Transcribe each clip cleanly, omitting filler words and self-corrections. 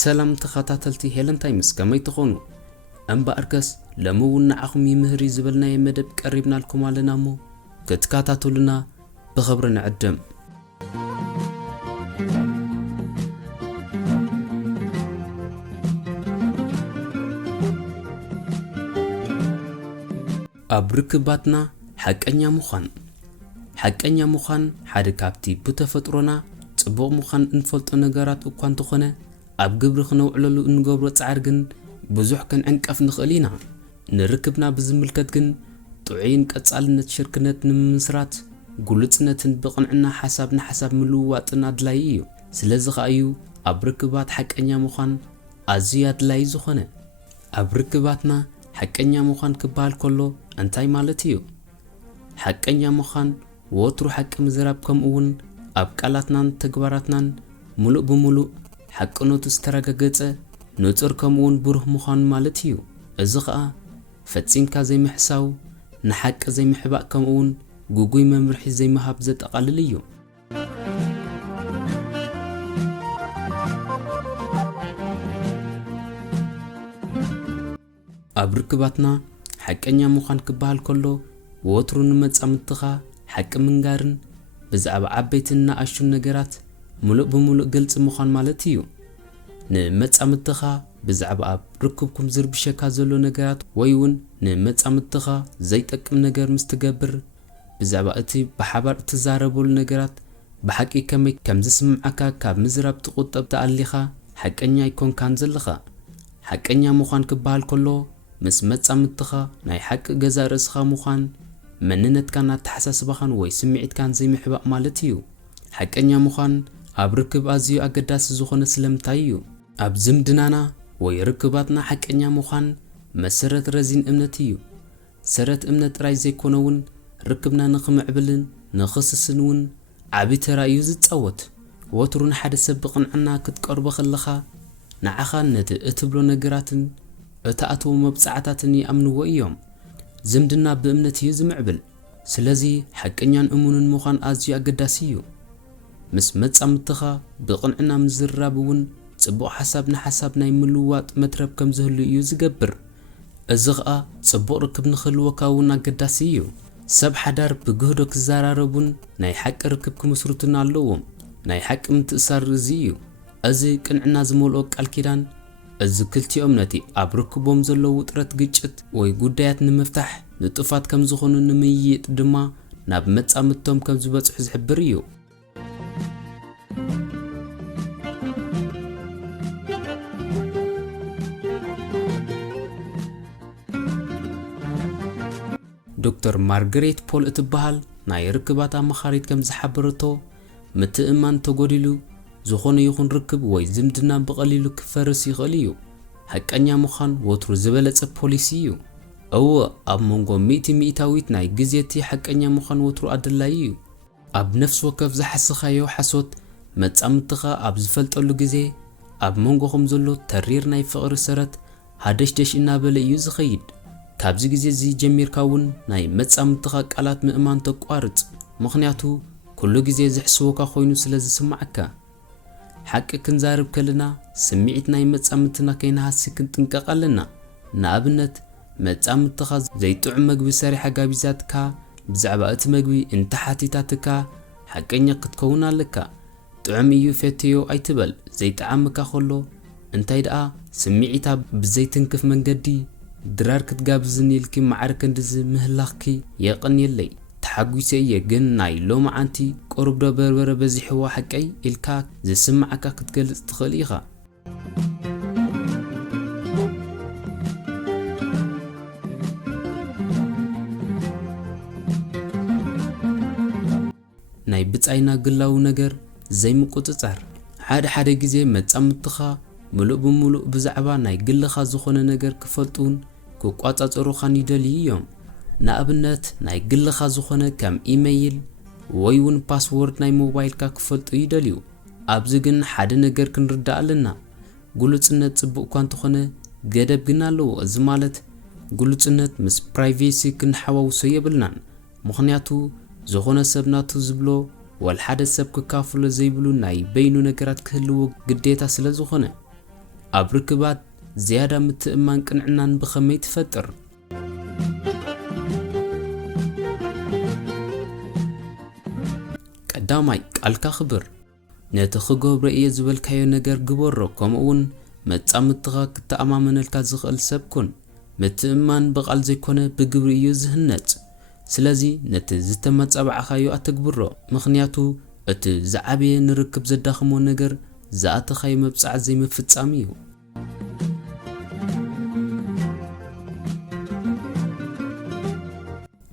ሰላም ተኸታተልቲ ሄለን ታይምስ ከመይ ትኾኑ እምበኣርከስ ለምውን ንዓኹም ይምህሪ ዝበልናየ መደብ ቀሪብናልኩም ኣለና እሞ ክትከታተሉና ብኽብሪ ንዕድም። ኣብ ርክባትና ሓቀኛ ምዃን ሓደ ካብቲ ብተፈጥሮና ጽቡቕ ምዃን እንፈልጦ ነገራት እኳ እንተኾነ ኣብ ግብሪ ክነውዕለሉ እንገብሮ ጻዕር ግን ብዙሕ ክንዕንቀፍ ንኽእል ኢና። ንርክብና ብዝምልከት ግን ጥዑይን ቀጻልነት ሽርክነት ንምስራት ጉልጽነትን ብቕንዕና ሓሳብ ንሓሳብ ምልውዋጥን ኣድላይ እዩ። ስለዚ ኸ እዩ ኣብ ርክባት ሓቀኛ ምዃን ኣዝዩ ኣድላይ ዝኾነ። ኣብ ርክባትና ሓቀኛ ምዃን ክበሃል ከሎ እንታይ ማለት እዩ? ሓቀኛ ምዃን ወትሩ ሓቂ ምዝራብ ከምኡውን ኣብ ቃላትናን ተግባራትናን ሙሉእ ብምሉእ ሓቅነቱ ዝተረጋገጸ ንጹር ከምኡውን ብሩህ ምዃኑ ማለት እዩ። እዚ ኸኣ ፈጺምካ ዘይምሕሳው ንሓቂ ዘይምሕባእ ከምኡውን ጉጉይ መምርሒ ዘይምሃብ ዘጠቓልል እዩ። ኣብ ርክባትና ሓቀኛ ምዃን ክበሃል ከሎ ወትሩ ንመጻምድትኻ ሓቂ ምንጋርን ብዛዕባ ዓበይትን ንኣሽቱን ነገራት ሙሉእ ብምሉእ ግልጽ ምዃን ማለት እዩ። ንመጻምድትኻ ብዛዕባ ኣብ ርክብኩም ዝርብሸካ ዘሎ ነገራት ወይ እውን ንመጻምድትኻ ዘይጠቅም ነገር ምስ ትገብር ብዛዕባ እቲ ብሓባር እትዛረበሉ ነገራት ብሓቂ ከመይ ከም ዝስምዓካ ካብ ምዝራብ ትቁጠብ ተኣሊኻ ሓቀኛ ይኮንካን ዘለኻ። ሓቀኛ ምዃን ክበሃል ከሎ ምስ መጻምድትኻ ናይ ሓቂ ገዛ ርእስኻ ምዃን መንነትካን ኣተሓሳስባኻን ወይ ስምዒትካን ዘይምሕባእ ማለት እዩ። ሓቀኛ ምዃን ኣብ ርክብ ኣዝዩ ኣገዳሲ ዝኾነ ስለምንታይ እዩ? ኣብ ዝምድናና ወይ ርክባትና ሓቀኛ ምዃን መሰረት ረዚን እምነት እዩ። ሰረት እምነት ጥራይ ዘይኮነውን ርክብና ንኽምዕብልን ንኽስስን እውን ዓብይ ተራ እዩ ዝጻወት። ወትሩ ንሓደ ሰብ ብቕንዕና ክትቀርቦ ከለኻ ንዓኻ ነቲ እትብሎ ነገራትን እተኣትዎ መብጻዕታትን ይኣምንዎ እዮም። ዝምድና ብእምነት እዩ ዝምዕብል። ስለዚ ሓቀኛን እሙንን ምዃን ኣዝዩ ኣገዳሲ እዩ። ምስ መጻምድትኻ ብቕንዕና ምዝራብ እውን ጽቡቕ ሓሳብ ንሓሳብ ናይ ምልውዋጥ መትረብ ከም ዝህሉ እዩ ዝገብር። እዚ ኸኣ ጽቡቕ ርክብ ንኽህልወካ እውን ኣገዳሲ እዩ። ሰብ ሓዳር ብግህዶ ክዘራረቡን ናይ ሓቂ ርክብ ክምስርቱን ኣለዎም። ናይ ሓቂ ምትእስሳር እዚ እዩ። እዚ ቅንዕና ዝመልኦ ቃል ኪዳን እዚ ክልቲኦም ነቲ ኣብ ርክቦም ዘለዉ ውጥረት ግጭት ወይ ጉዳያት ንምፍታሕ ንጡፋት ከም ዝኾኑ ንምይይጥ ድማ ናብ መጻምድቶም ከም ዝበጽሑ ዝሕብር እዩ። ዶክተር ማርገሬት ፖል እትበሃል ናይ ርክባት ኣማኻሪት ከም ዝሓበረቶ ምትእማን ተጎዲሉ ዝኾነ ይኹን ርክብ ወይ ዝምድና ብቐሊሉ ክፈርስ ይኽእል እዩ። ሓቀኛ ምዃን ወትሩ ዝበለጸ ፖሊሲ እዩ። እወ ኣብ መንጎ ሚእታዊት ናይ ግዜቲ ሓቀኛ ምዃን ወትሩ ኣድላይ እዩ። ኣብ ነፍሲ ወከፍ ዝሓስኻዮ ሓሶት መጻምድትኻ ኣብ ዝፈልጠሉ ግዜ ኣብ መንጎኹም ዘሎ ተሪር ናይ ፍቕሪ ሰረት ሃደሽደሽ እናበለ እዩ ዝኸይድ። ካብዚ ግዜ እዚ ጀሚርካ እውን ናይ መጻምድትኻ ቃላት ምእማን ተቋርጽ። ምኽንያቱ ኩሉ ግዜ ዝሕስወካ ኮይኑ ስለ ዝስማዓካ። ሓቂ ክንዛርብ ከለና ስምዒት ናይ መጻምድትና ከይነሃሲ ክንጥንቀቕ ኣለና። ንኣብነት መጻምድትኻ ዘይጥዑም መግቢ ሰሪሓ ጋቢዛትካ ብዛዕባ እቲ መግቢ እንተሓቲታትካ ሓቀኛ ክትከውን ኣለካ። ጥዑም እዩ ፈትዮ ኣይትበል። ዘይጠዓምካ ከሎ እንታይ ደኣ ስምዒታ ብዘይትንክፍ መንገዲ ድራር ክትጋብዝኒ ኢልኪ ማዕረ ክንዲዚ ምህላኽኪ የቕንየለይ። ተሓጒሰ እየ ግን ናይ ሎማዓንቲ ቆርብዶ በርበረ በዚሕዋ ሓቀይ ኢልካ ዝስማዓካ ክትገልጽ ትኽእል ኢኻ። ናይ ብጻይና ግላዊ ነገር ዘይምቁጽጻር ሓደ ግዜ መጻምድትኻ ሙሉእ ብምሉእ ብዛዕባ ናይ ግልኻ ዝኾነ ነገር ክፈልጡን ክቋጻጸሩኻን ይደልዩ እዮም። ንኣብነት ናይ ግልኻ ዝኾነ ከም ኢሜይል ወይ እውን ፓስወርድ ናይ ሞባይልካ ክፈልጡ ይደልዩ። ኣብዚ ግን ሓደ ነገር ክንርዳእ ኣለና። ጉሉጽነት ጽቡቕ እኳ እንተኾነ ገደብ ግን ኣለዎ። እዚ ማለት ጉሉጽነት ምስ ፕራይቬሲ ክንሓዋውሶ የብልናን። ምኽንያቱ ዝኾነ ሰብ ናቱ ዝብሎ ወል ሓደ ሰብ ክካፍሎ ዘይብሉ ናይ በይኑ ነገራት ክህልዎ ግዴታ ስለ ዝኾነ ኣብ ርክባት ዝያዳ ምትእማን ቅንዕናን ብኸመይ ትፈጥር? ቀዳማይ ቃልካ ክብር። ነቲ ክገብሮ እየ ዝበልካዮ ነገር ግበሮ። ከምኡውን መጻምድትኻ ክትኣማመነልካ ዝኽእል ሰብ ኩን። ምትእማን ብቓል ዘይኮነ ብግብሪ እዩ ዝህነጽ። ስለዚ ነቲ ዝተመጻባዕኻዮ ኣተግብሮ። ምኽንያቱ እቲ ዝዓበየ ንርክብ ዘዳኽሞ ነገር ዝኣተኻዮ መብጻዕ ዘይምፍጻም እዩ።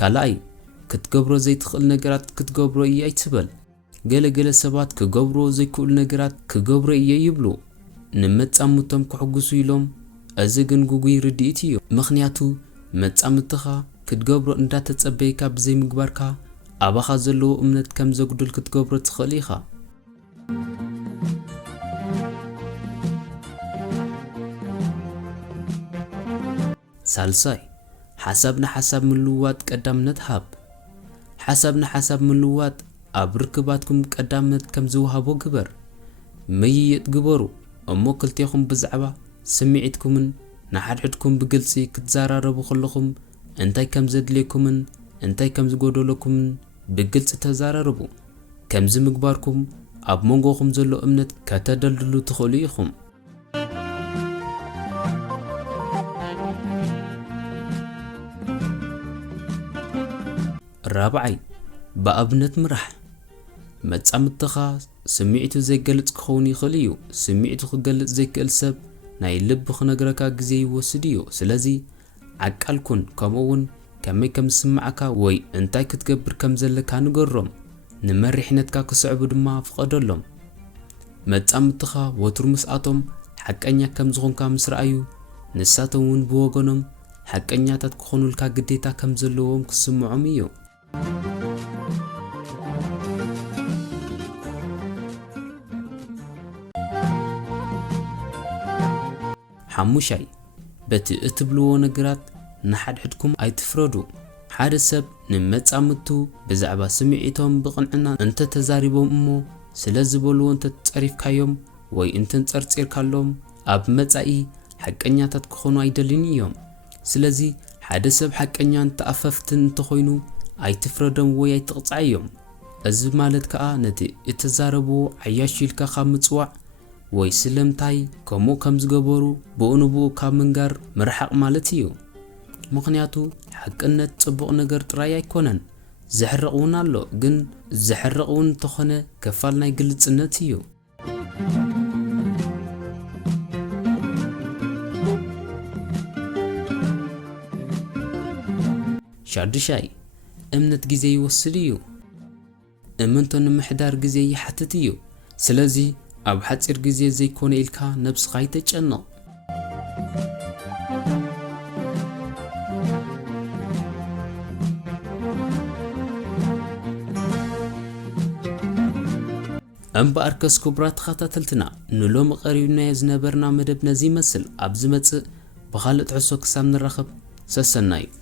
ካልኣይ ክትገብሮ ዘይትኽእል ነገራት ክትገብሮ እየ ኣይትበል። ገለገለ ሰባት ክገብሮ ዘይክእሉ ነገራት ክገብሮ እየ ይብሉ። ንመጻምቶም ክሕግሱ ኢሎም። እዚ ግን ጉጉይ ርድኢት እዩ። ምኽንያቱ መጻምትኻ ክትገብሮ እንዳተጸበይካ ብዘይምግባርካ ኣባኻ ዘለዎ እምነት ከም ዘጉድል ክትገብሮ ትኽእል ኢኻ። ሳልሳይ ሓሳብ ንሓሳብ ምልውዋጥ ቀዳምነት ሃብ። ሓሳብ ንሓሳብ ምልውዋጥ ኣብ ርክባትኩም ቀዳምነት ከም ዝውሃቦ ግበር። ምይይጥ ግበሩ እሞ ክልቴኹም ብዛዕባ ስምዒትኩምን ንሓድሕድኩም ብግልጺ ክትዘራረቡ ከለኹም እንታይ ከም ዘድልየኩምን እንታይ ከም ዝጎደለኩምን ብግልጽ ተዘራረቡ። ከምዚ ምግባርኩም ኣብ መንጎኹም ዘሎ እምነት ከተደልድሉ ትኽእሉ ኢኹም። ራብዓይ ብኣብነት ምራሕ። መጻምድትኻ ስምዒቱ ዘይገልጽ ክኸውን ይኽእል እዩ። ስምዒቱ ክገልጽ ዘይክእል ሰብ ናይ ልቢ ክነግረካ ግዜ ይወስድ እዩ። ስለዚ ዓቃልኩን ከምኡውን ከመይ ከም ዝስማዓካ ወይ እንታይ ክትገብር ከም ዘለካ ንገሮም። ንመሪሕነትካ ክስዕቡ ድማ ፍቐደሎም። መጻምድትኻ ወትሩ ምስኣቶም ሓቀኛ ከም ዝኾንካ ምስ ረኣዩ ንሳቶም እውን ብወገኖም ሓቀኛታት ክኾኑልካ ግዴታ ከም ዘለዎም ክስምዖም እዩ። ሓሙሻይ በቲ እትብልዎ ነገራት ንሓድሕድኩም ኣይትፍረዱ። ሓደ ሰብ ንመጻምድቱ ብዛዕባ ስምዒቶም ብቕንዕና እንተተዛሪቦም እሞ ስለ ዝበልዎ እንተጸሪፍካዮም ወይ እንተንጸርጺርካሎም ኣብ መጻኢ ሓቀኛታት ክኾኑ ኣይደልን እዮም። ስለዚ ሓደ ሰብ ሓቀኛን ተኣፈፍትን እንተኾይኑ ኣይትፍረዶም ወይ ኣይትቕጻዕዮም። እዚ ማለት ከዓ ነቲ እተዛረብዎ ዓያሽ ኢልካ ካብ ምጽዋዕ ወይ ስለምታይ ከምኡ ከም ዝገበሩ ብኡንብኡ ካብ ምንጋር ምርሓቕ ማለት እዩ። ምኽንያቱ ሓቅነት ጽቡቕ ነገር ጥራይ ኣይኮነን፣ ዝሕርቕ እውን ኣሎ። ግን ዝሕርቕ እውን እንተኾነ ከፋል ናይ ግልጽነት እዩ። ሻድሻይ እምነት ግዜ ይወስድ እዩ። እምንቶ ንምሕዳር ግዜ ይሓትት እዩ። ስለዚ ኣብ ሓፂር ግዜ ዘይኮነ ኢልካ ነብስኻ ይተጨነቕ። እምበኣር ከስ ክቡራት ተኸታተልትና ንሎሚ ቀሪብናዮ ዝነበርና መደብ ነዚ ይመስል። ኣብ ዝመጽእ ብኻልእ ትሕሶ ክሳብ ንራኸብ ሰሰናይ እዩ።